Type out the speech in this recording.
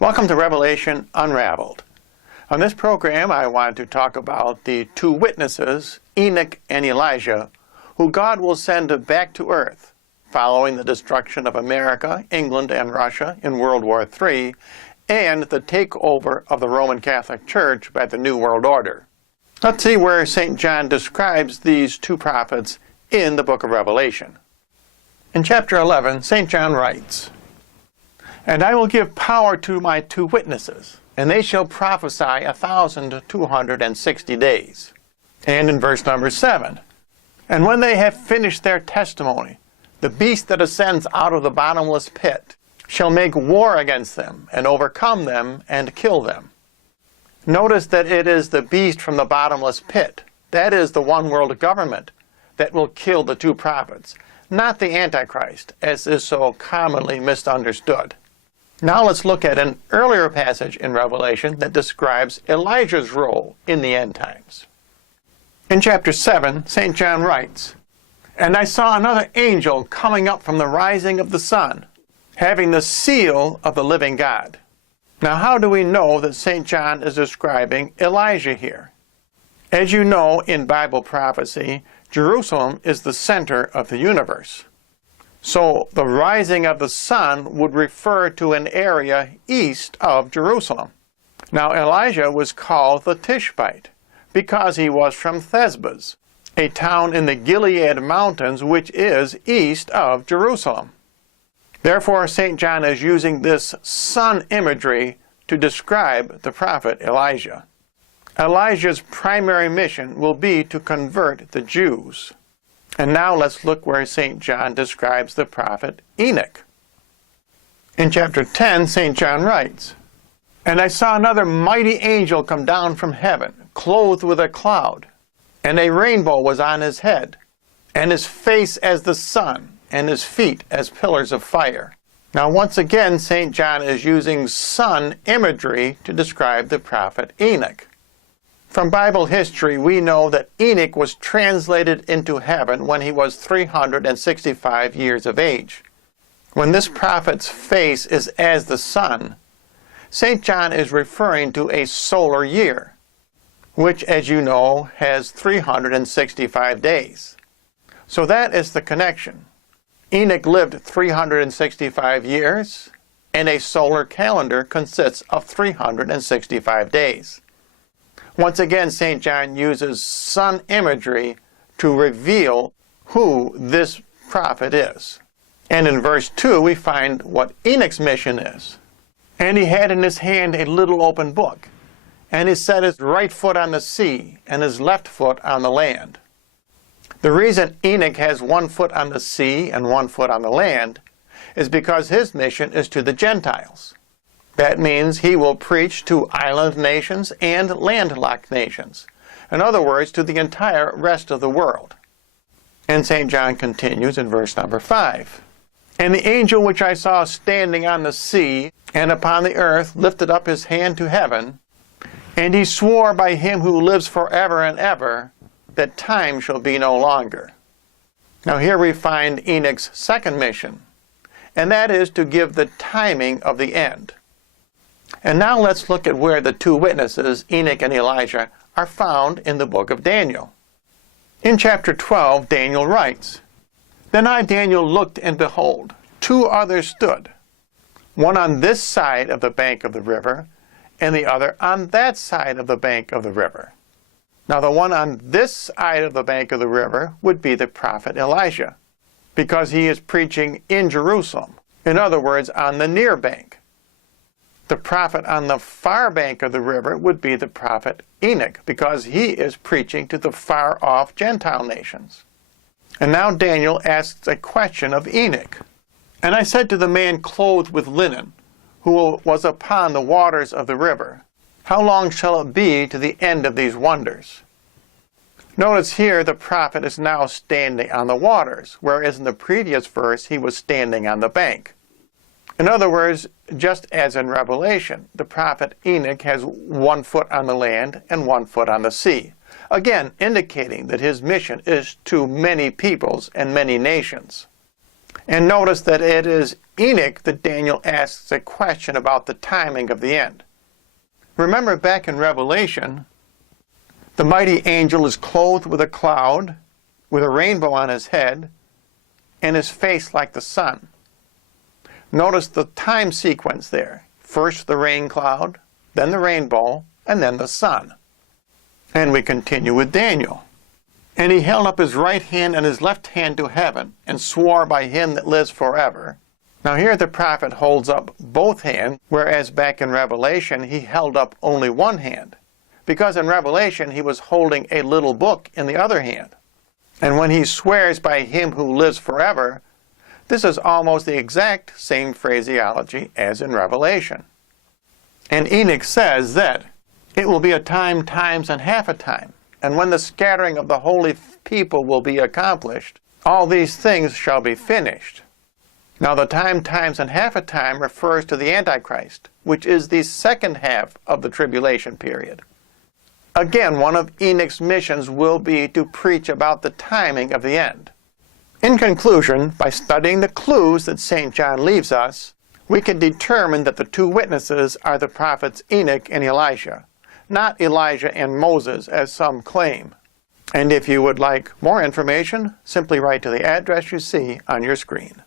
Welcome to Revelation Unraveled. On this program, I want to talk about the two witnesses, Enoc and Elijah, who God will send back to earth following the destruction of America, England, and Russia in World War III, and the takeover of the Roman Catholic Church by the New World Order. Let's see where St. John describes these two prophets in the book of Revelation. In chapter 11, St. John writes, "And I will give power to my two witnesses, and they shall prophesy 1,260 days. And in verse number 7, "And when they have finished their testimony, the beast that ascends out of the bottomless pit shall make war against them, and overcome them, and kill them." Notice that it is the beast from the bottomless pit, that is the one world government, that will kill the two prophets, not the Antichrist, as is so commonly misunderstood. Now let's look at an earlier passage in Revelation that describes Elijah's role in the end times. In chapter 7, St. John writes, "And I saw another angel coming up from the rising of the sun, having the seal of the living God." Now how do we know that St. John is describing Elijah here? As you know, in Bible prophecy, Jerusalem is the center of the universe. So the rising of the sun would refer to an area east of Jerusalem. Now Elijah was called the Tishbite because he was from Thesbas, a town in the Gilead mountains which is east of Jerusalem. Therefore St. John is using this sun imagery to describe the prophet Elijah. Elijah's primary mission will be to convert the Jews. And now let's look where St. John describes the prophet Enoc. In chapter 10, St. John writes, "And I saw another mighty angel come down from heaven, clothed with a cloud, and a rainbow was on his head, and his face as the sun, and his feet as pillars of fire." Now once again, St. John is using sun imagery to describe the prophet Enoc. From Bible history, we know that Enoc was translated into heaven when he was 365 years of age. When this prophet's face is as the sun, St. John is referring to a solar year, which, as you know, has 365 days. So that is the connection. Enoc lived 365 years, and a solar calendar consists of 365 days. Once again, St. John uses sun imagery to reveal who this prophet is. And in verse 2, we find what Enoc's mission is. "And he had in his hand a little open book, and he set his right foot on the sea, and his left foot on the land." The reason Enoc has one foot on the sea and one foot on the land is because his mission is to the Gentiles. That means he will preach to island nations and landlocked nations. In other words, to the entire rest of the world. And St. John continues in verse number 5. "And the angel which I saw standing on the sea and upon the earth lifted up his hand to heaven, and he swore by him who lives forever and ever, that time shall be no longer." Now here we find Enoc's second mission, and that is to give the timing of the end. And now let's look at where the two witnesses, Enoc and Elijah, are found in the book of Daniel. In chapter 12, Daniel writes, "Then I, Daniel, looked, and behold, two others stood, one on this side of the bank of the river, and the other on that side of the bank of the river." Now the one on this side of the bank of the river would be the prophet Elijah, because he is preaching in Jerusalem, in other words, on the near bank. The prophet on the far bank of the river would be the prophet Enoc, because he is preaching to the far-off Gentile nations. And now Daniel asks a question of Enoc. "And I said to the man clothed with linen, who was upon the waters of the river, How long shall it be to the end of these wonders?" Notice here the prophet is now standing on the waters, whereas in the previous verse he was standing on the bank. In other words, just as in Revelation, the prophet Enoc has one foot on the land and one foot on the sea, again indicating that his mission is to many peoples and many nations. And notice that it is Enoch that Daniel asks a question about the timing of the end. Remember back in Revelation, the mighty angel is clothed with a cloud, with a rainbow on his head, and his face like the sun. Notice the time sequence there. First the rain cloud, then the rainbow, and then the sun. And we continue with Daniel. And he held up his right hand and his left hand to heaven, and swore by him that lives forever. Now here the prophet holds up both hands, whereas back in Revelation he held up only one hand. Because in Revelation he was holding a little book in the other hand. And when he swears by him who lives forever, this is almost the exact same phraseology as in Revelation. And Enoch says that it will be a time, times, and half a time. And when the scattering of the holy people will be accomplished, all these things shall be finished. Now the time, times, and half a time refers to the Antichrist, which is the second half of the tribulation period. Again, one of Enoch's missions will be to preach about the timing of the end. In conclusion, by studying the clues that St. John leaves us, we can determine that the two witnesses are the prophets Enoch and Elijah, not Elijah and Moses as some claim. And if you would like more information, simply write to the address you see on your screen.